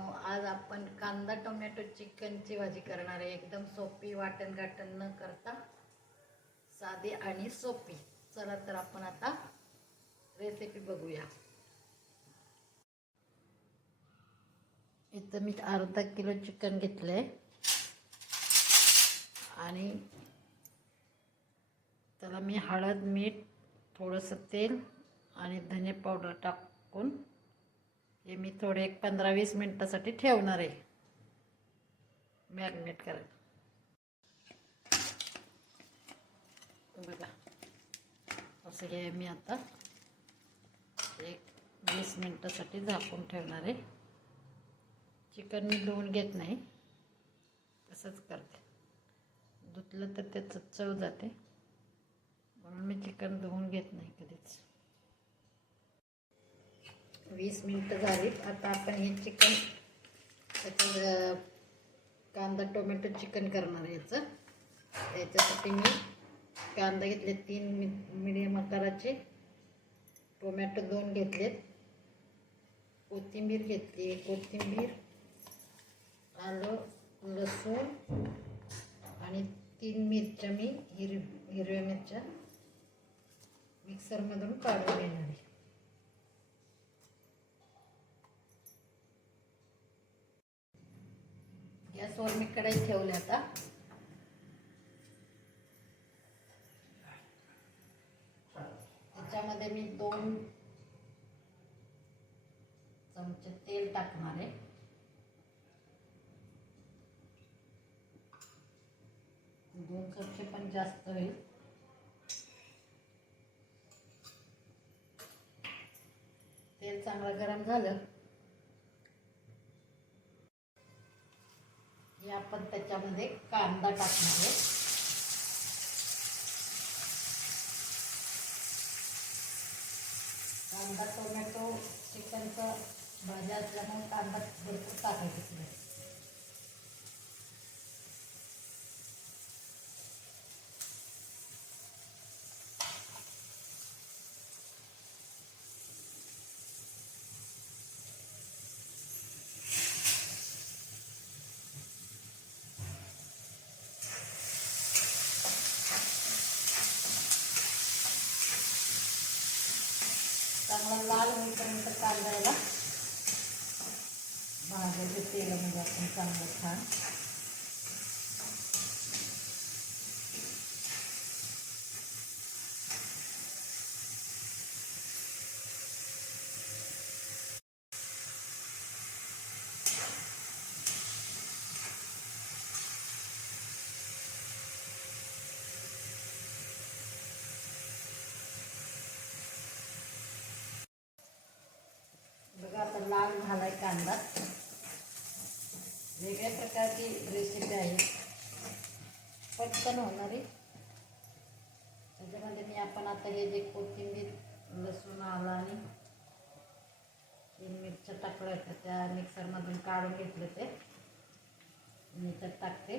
आज आपण कांदा टोमॅटो चिकनची भाजी करणार आहे. एकदम सोपी वाटण गाटण न करता साधी आणि सोपी. चला तर आपण आता रेसिपी बघूया. इथं मी अर्धा किलो चिकन घेतलंय. आणि त्याला मी हळद मीठ थोडंसं तेल आणि धने पावडर टाकून हे मी थोडे एक पंधरा वीस मिनटासाठी ठेवणार आहे. मॅरिनेट करायला. बघा. असं हे मी आता एक वीस मिनटासाठी झाकून ठेवणार आहे. चिकन मी धुवून घेत नाही. तसंच करते. धुतलं तर त्याचं चव जाते. म्हणून मी चिकन धुवून घेत नाही कधीच. वीस मिनटं झाली आता आपण हे चिकन त्याच्यात कांदा टोमॅटो चिकन करणार आहे याचं. त्याच्यासाठी मी कांदा घेतले तीन मि मिडियम आकाराचे. टोमॅटो दोन घेतलेत. कोथिंबीर घेतली. कोथिंबीर आलं लसूण आणि तीन मिरच्या मी हिर हिरव्या मिरच्या मिक्सरमधून काढून घेणार आहे. गॅसवर मी कढई ठेवली आता. त्याच्यामध्ये मी दोन चमचे तेल टाकणार आहे. दोन चमचे पण जास्त होईल. तेल चांगलं गरम झालं. हे आपण त्याच्यामध्ये कांदा टाकणार आहे. कांदा टोमॅटो चिकनचं भाज्या असल्यामुळे कांदा भरपूर टाकायचं तिला चांगला लाल होईपर्यंत कांद्याला भाजायचं तेलामध्ये आपण चांगलं छान बघा आता लाल झालाय कांदा वेगळ्या प्रकारची रेसिपी आहे. पटकन होणारी त्याच्यामध्ये मी आपण आता हे जे कोथिंबीर लसूण आला आणि तीन मिरच्या टाकलं त्या मिक्सरमधून काढून घेतलं ते. याच्यात टाकते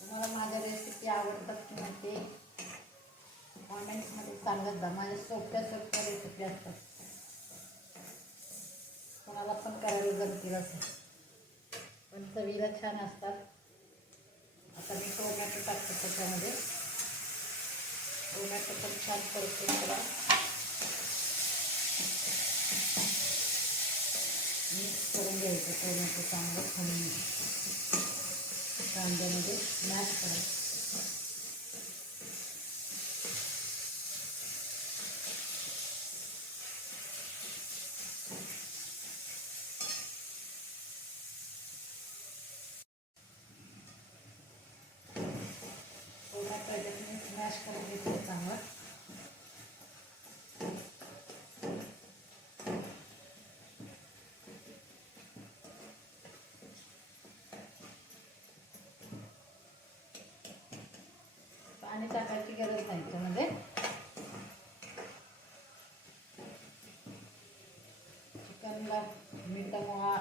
तुम्हाला माझ्या रेसिपी आवडतात की किंवा ते कॉमेंट्समध्ये सांगत जा. माझ्या सोप्या सोप्या रेसिपी असतात. कोणाला पण करायला जमतील असं. पण चवीला छान असतात. आता मी टोमॅटो टाकतो त्याच्यामध्ये. टोमॅटो पण छान करतो त्याला मिक्स करून घ्यायचं टोमॅटो चांगलं खाऊन कांद्यामध्ये मॅश करायचं टोमॅटो याच्यात मॅश करून घेतलं चांगलं पाणी टाकायची गरज नाही त्यामध्ये. चिकनला मीठामुळं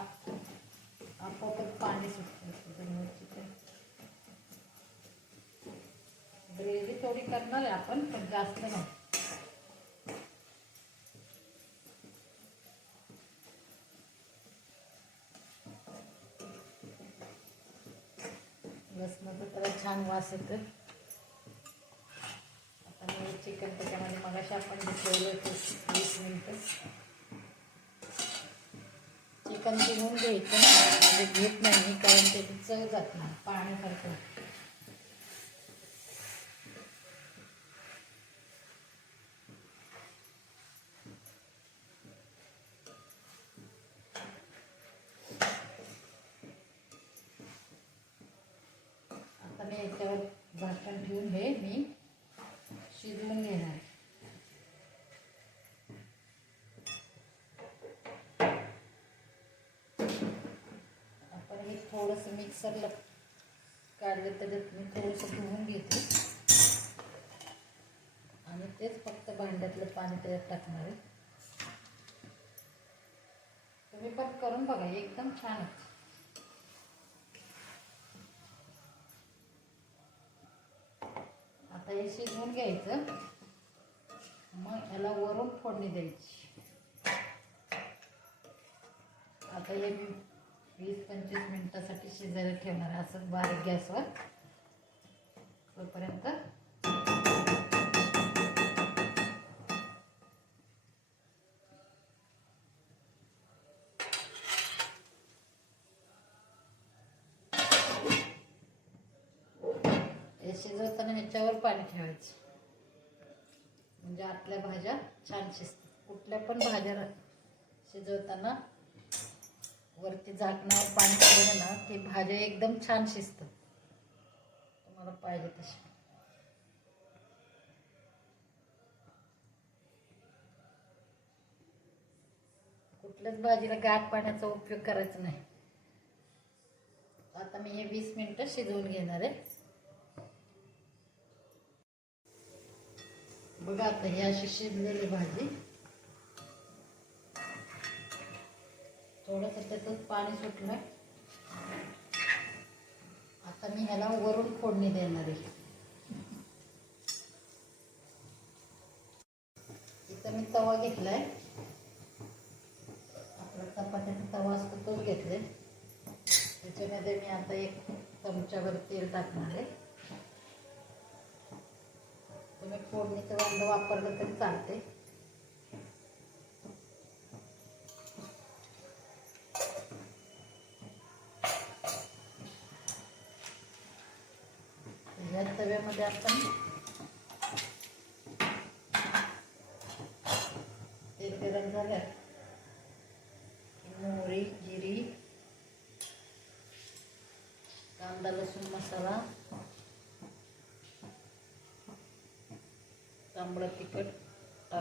आपोआपच पाणी सुटतं त्याच्यामुळे चिकन ग्रेव्ही थोडी करणार आहे आपण पण जास्त नाही. लसणाचा त्याला छान वास येतो आता मी चिकन त्याच्यामध्ये मगाशी आपण जे ठेवलं होतं वीस मिनटं. चिकन शिजवून घ्यायचं म्हणजे घेत नाही मी कारण त्याची चव जात नाही पाणी आता मी याच्यावर झाकण ठेवून हे मी शिजवून घेणार. आपण हे थोडंसं मिक्सरला काढलं त्याच्यात मी थोडंसं धुवून घेते. आणि तेच फक्त भांड्यातलं पाणी त्याच्यात टाकणार आहे. तुम्ही पण करून बघा एकदम छान आहे आता हे शिजवून घ्यायचं. मग याला वरून फोडणी द्यायची. आता हे मी वीस पंचवीस मिनिटासाठी शिजायला ठेवणार असं बारीक गॅसवर. तोपर्यंत पाणी ठेवायचं. म्हणजे आपल्या भाज्या छान शिजतात. कुठल्या पण भाज्या शिजवताना वरती झाकणावर पाणी ठेवलं ना की भाज्या एकदम छान शिजतात. तुम्हाला पाहिजे तशी. कुठल्याच भाजीला गाठ पाण्याचा उपयोग करायचा नाही. आता मी हे वीस मिनिटं शिजवून घेणार आहे. बघा आता ही अशी शिजलेली भाजी. थोडंसं त्याचं पाणी सुटलं आता मी ह्याला वरून फोडणी देणार आहे. इथं मी तवा घेतलाय. आपला चपात्याचा तवा असतो तोच घेतलाय. त्याच्यामध्ये मी आता एक चमच्यावर तेल टाकणार आहे तुम्ही फोडणीचं वांग वापरलं तरी चालते या तव्यामध्ये आपण तेल गरम मोहरी जिरी कांदा लसूण मसाला तांबडा तिखट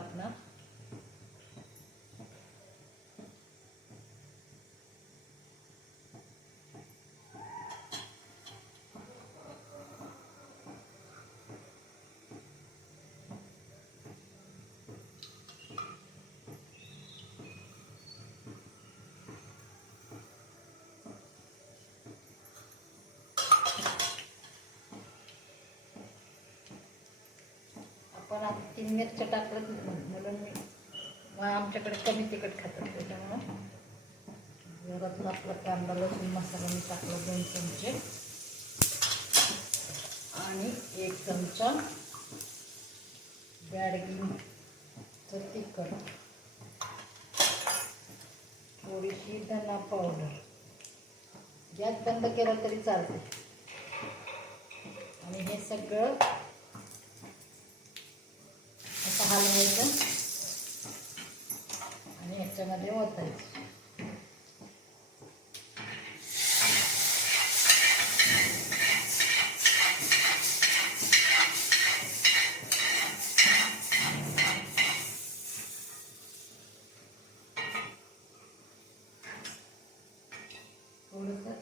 पण आता तीन मिरच्या टाकलं म्हणून मी आमच्याकडे कमी तिखट खातात त्याच्यामुळं. घरातला आपला कांदा लसूण मसाला मी टाकला दोन चमचे. आणि एक चमचा बॅडगिंगचं तिखट. थोडीशी धना पावडर. गॅस बंद केला तरी चालते आणि हे सगळं असं हलवायचं. आणि याच्यामध्ये ओतायचं थोडंसं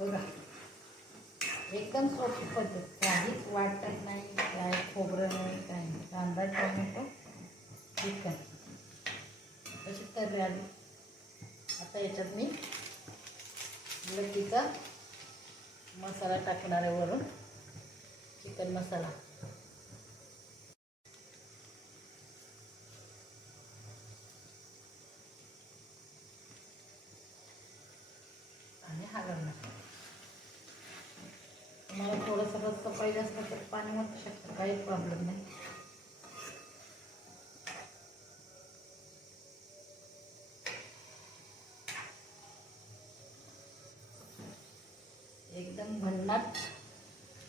बघा. एकदम सोपी पद्धत. काहीच वाटत नाही काय खोबरं नाही काय नाही. कांदा टोमॅटो चिकन. अशी तर्री आली. आता याच्यात मी लकीचा मसाला टाकणार आहे वरून. चिकन मसाला आणि हलवणार तुम्हाला थोडंसं रस्ता पाहिजे असलं तर पाणी वाटू शकतं काही प्रॉब्लेम नाही. एकदम भन्नाट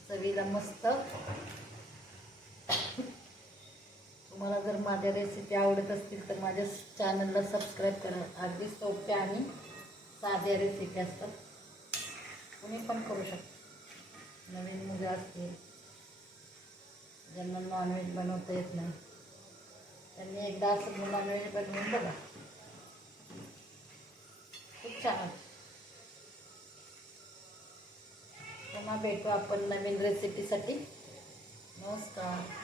चवीला मस्त. तुम्हाला जर माझ्या रेसिपी आवडत असतील तर माझ्या चॅनलला सबस्क्राईब करा. अगदी सोप्या आणि साध्या रेसिपी असतात. तुम्ही पण करू शकता. नवीन मुलं असतील. ज्यांना नॉनव्हेज बनवता येत नाही. त्यांनी एकदा असं नॉनव्हेज बनवून बघा. खूप छान आहे. पुन्हा भेटू आपण नवीन रेसिपीसाठी नमस्कार.